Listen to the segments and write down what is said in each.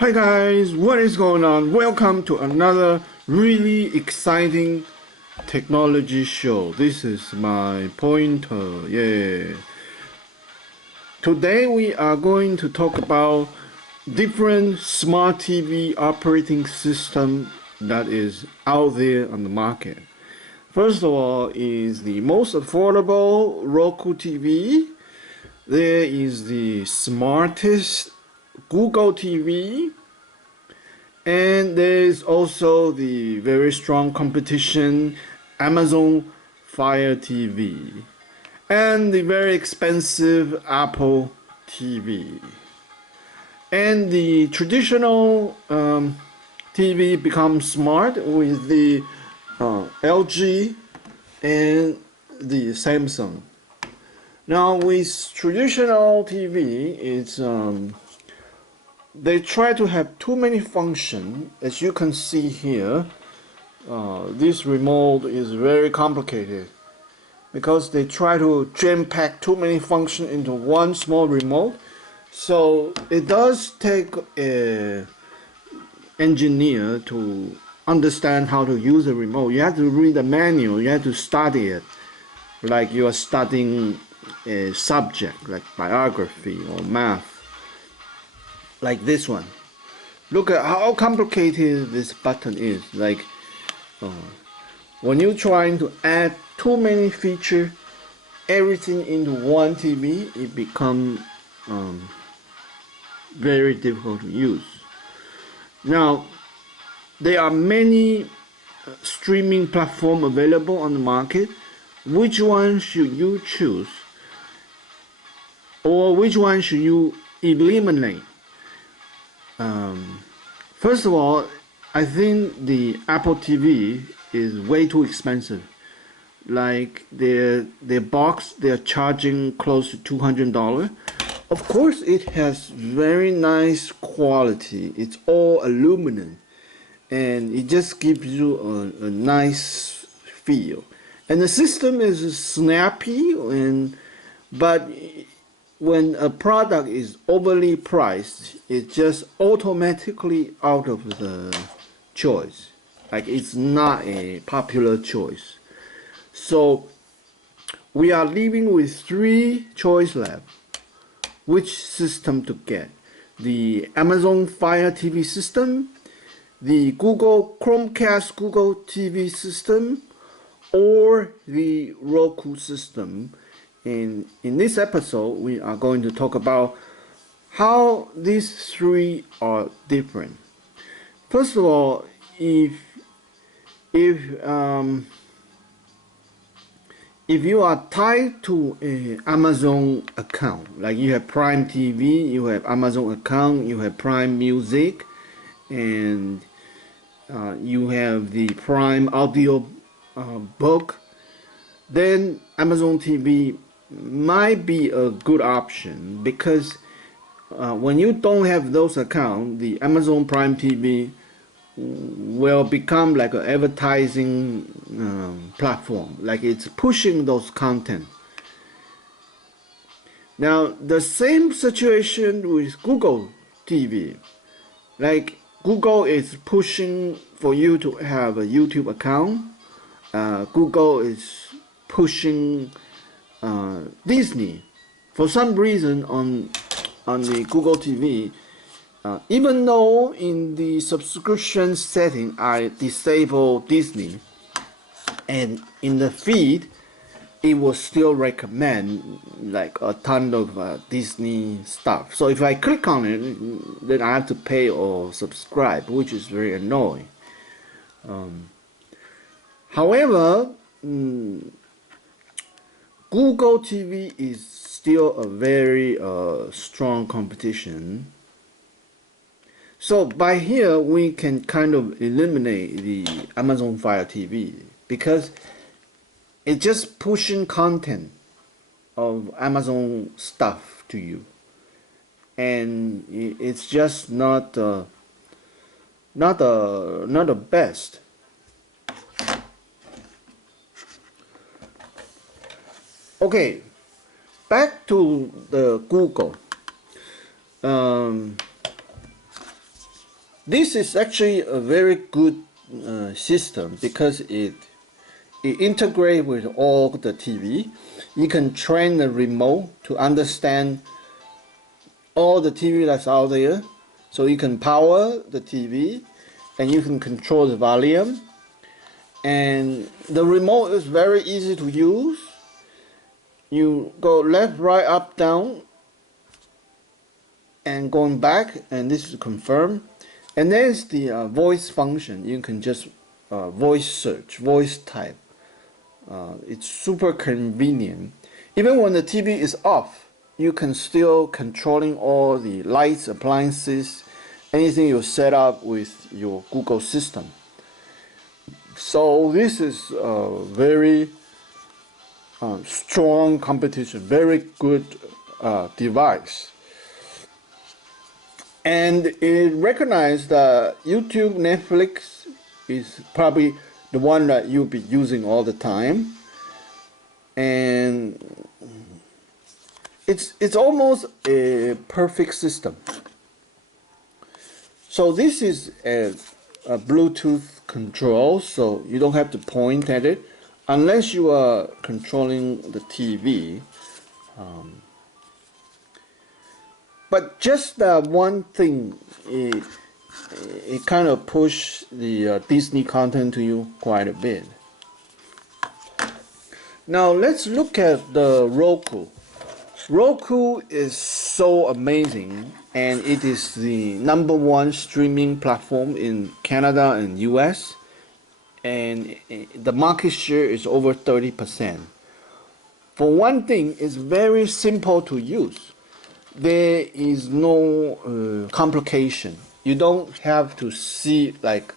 Hi guys, what is going on? Welcome to another really exciting technology show. This is my pointer. Yeah. Today we are going to talk about different smart TV operating system that is out there on the market. First of all is the most affordable Roku TV. There is the smartest Google TV. And there is also the very strong competition Amazon Fire TV and the very expensive Apple TV. And the traditional TV becomes smart with the LG and the Samsung. Now with traditional TV, it's they try to have too many functions. As you can see here, this remote is very complicated because they try to jam-pack too many functions into one small remote. So it does take an engineer to understand how to use a remote. You have to read the manual, you have to study it like you are studying a subject like biography or math. Like this one. Look at how complicated this button is. Like when you're trying to add too many features, everything into one TV, it becomes very difficult to use. Now, there are many streaming platforms available on the market. Which one should you choose? Or which one should you eliminate? First of all, I think the Apple TV is way too expensive. Like their box, they're charging close to $200. Of course, it has very nice quality. It's all aluminum, and it just gives you a nice feel. And the system is snappy, but when a product is overly priced, it's just automatically out of the choice. Like it's not a popular choice. So we are leaving with three choices left. Which system to get? The Amazon Fire TV system, the Google Chromecast Google TV system, or the Roku system. In this episode, we are going to talk about how these three are different. First of all, if you are tied to an Amazon account, like you have Prime TV, you have Amazon account, you have Prime Music, and you have the Prime Audio book, then Amazon TV might be a good option because when you don't have those accounts, the Amazon Prime TV will become like an advertising platform, like it's pushing those content. Now the same situation with Google TV, like Google is pushing for you to have a YouTube account. Google is pushing Disney. For some reason on the Google TV, even though in the subscription setting I disable Disney, and in the feed it will still recommend like a ton of Disney stuff. So if I click on it, then I have to pay or subscribe, which is very annoying. However, Google TV is still a very strong competition. So by here we can kind of eliminate the Amazon Fire TV because it's just pushing content of Amazon stuff to you, and it's just not the best. Okay, back to the Google. This is actually a very good system because it integrates with all the TV. You can train the remote to understand all the TV that's out there. So you can power the TV and you can control the volume. And the remote is very easy to use. You go left, right, up, down, and going back, and this is confirm. And there's the voice function. You can just voice search, voice type. It's super convenient. Even when the TV is off, you can still controlling all the lights, appliances, anything you set up with your Google system. So this is a very strong competition, very good device. And it recognized that YouTube, Netflix is probably the one that you'll be using all the time. And it's almost a perfect system. So this is a Bluetooth control, so you don't have to point at it unless you are controlling the TV. But just that one thing, it kind of push the Disney content to you quite a bit. Now let's look at the Roku. Roku is so amazing, and it is the #1 streaming platform in Canada and US, and the market share is over 30%. For one thing, it's very simple to use. There is no complication. You don't have to see like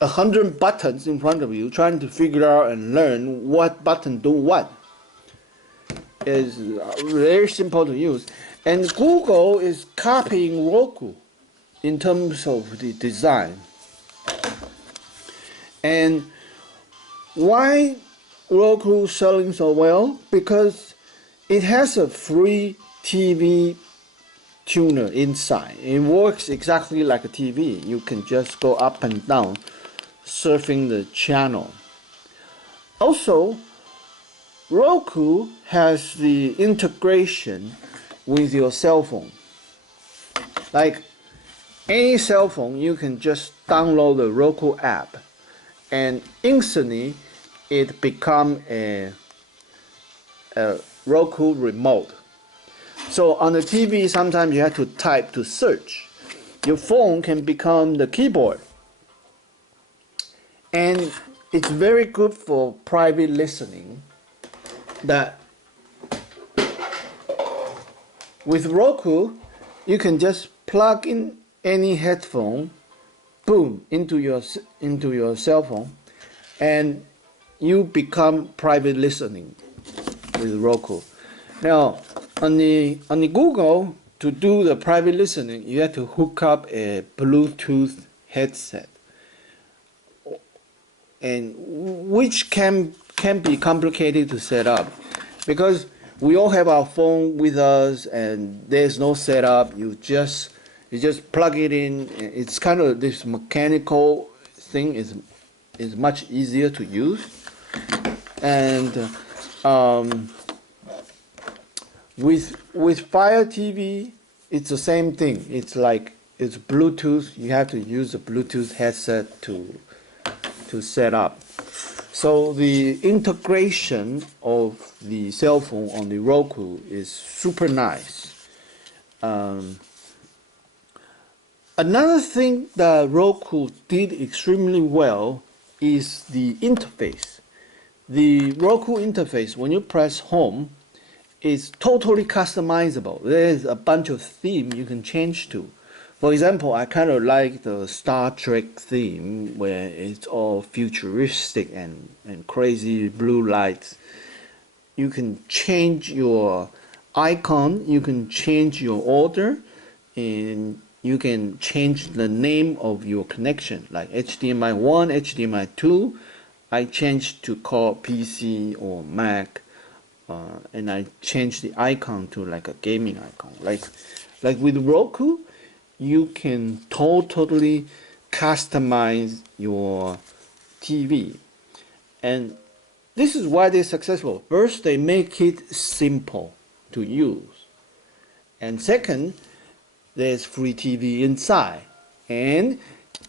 100 buttons in front of you trying to figure out and learn what button do what. It's very simple to use. And Google is copying Roku in terms of the design. And why Roku selling so well? Because it has a free TV tuner inside. It works exactly like a TV. You can just go up and down surfing the channel. Also, Roku has the integration with your cell phone. Like any cell phone, you can just download the Roku app, and instantly it become a Roku remote. So on the TV, sometimes you have to type to search. Your phone can become the keyboard. And it's very good for private listening. That with Roku, you can just plug in any headphone, boom, into your cell phone, and you become private listening with Roku. Now, on the Google, to do the private listening, you have to hook up a Bluetooth headset, and which can be complicated to set up, because we all have our phone with us and there's no setup. You just plug it in. It's kind of this mechanical thing is much easier to use. And with Fire TV, it's the same thing. It's like it's Bluetooth. You have to use a Bluetooth headset to set up. So the integration of the cell phone on the Roku is super nice. Another thing that Roku did extremely well is the interface. The Roku interface, when you press home, is totally customizable. There's a bunch of themes you can change to. For example, I kind of like the Star Trek theme where it's all futuristic and crazy blue lights. You can change your icon, you can change your order, and you can change the name of your connection, like HDMI 1, HDMI 2. I changed to call PC or Mac, and I changed the icon to like a gaming icon. Like with Roku, you can totally customize your TV. And this is why they're successful. First, they make it simple to use. And second, there's free TV inside. And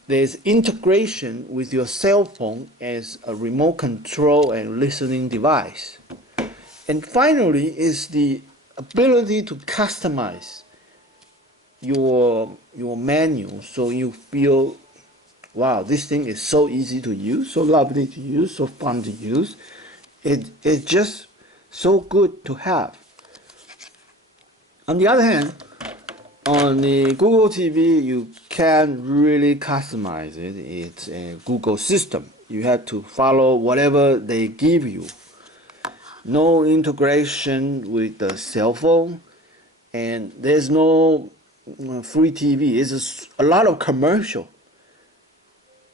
there's integration with your cell phone as a remote control and listening device. And finally is the ability to customize your menu, so you feel, wow, this thing is so easy to use, so lovely to use, so fun to use. It's just so good to have. On the other hand, on the Google TV, you can't really customize it. It's a Google system. You have to follow whatever they give you. No integration with the cell phone, and there's no free TV. It's a lot of commercial.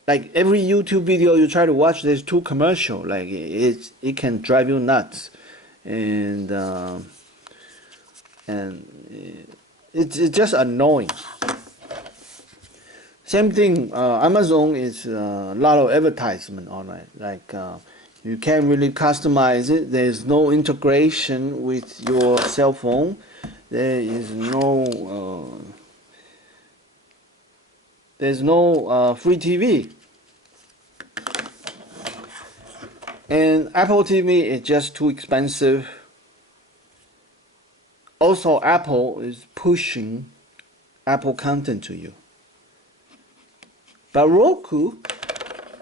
Like every YouTube video you try to watch, there's two commercial. Like it can drive you nuts, and it's just annoying. Same thing. Amazon is a lot of advertisement on it. Like you can't really customize it. There's no integration with your cell phone. There is no free TV. And Apple TV is just too expensive. Also, Apple is pushing Apple content to you. But Roku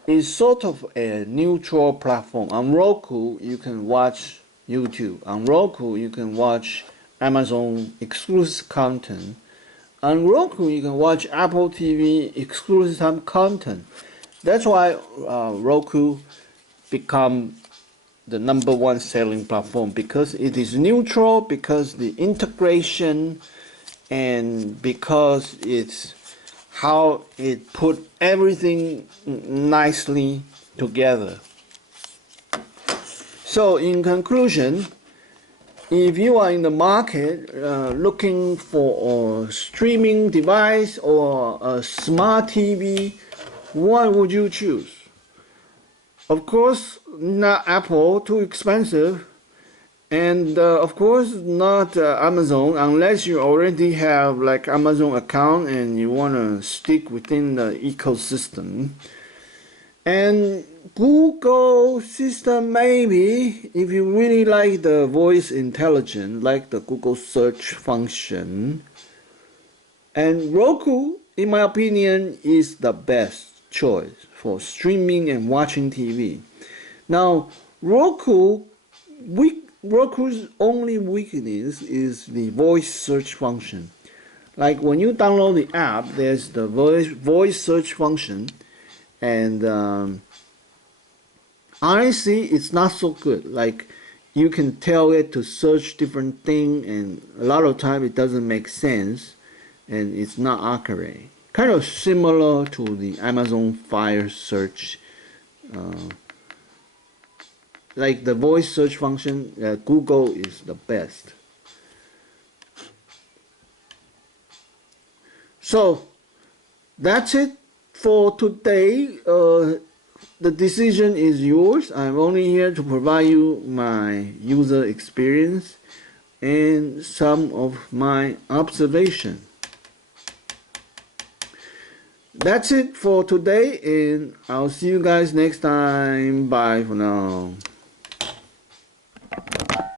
is sort of a neutral platform. On Roku, you can watch YouTube. On Roku, you can watch Amazon exclusive content. On Roku, you can watch Apple TV exclusive content. That's why Roku become the #1 selling platform, because it is neutral, because the integration, and because it's how it put everything nicely together. So in conclusion, if you are in the market looking for a streaming device or a smart TV, what would you choose? Of course, not Apple, too expensive, and of course not Amazon, unless you already have like Amazon account and you want to stick within the ecosystem. And Google system, maybe, if you really like the voice intelligence, like the Google search function. And Roku, in my opinion, is the best choice for streaming and watching TV. Now, Roku's only weakness is the voice search function. Like when you download the app, there's the voice search function, and honestly, it's not so good. Like you can tell it to search different things, and a lot of time it doesn't make sense, and it's not accurate. Kind of similar to the Amazon Fire search. Like the voice search function, Google is the best. So that's it for today. The decision is yours. I'm only here to provide you my user experience and some of my observation. That's it for today, and I'll see you guys next time. Bye for now.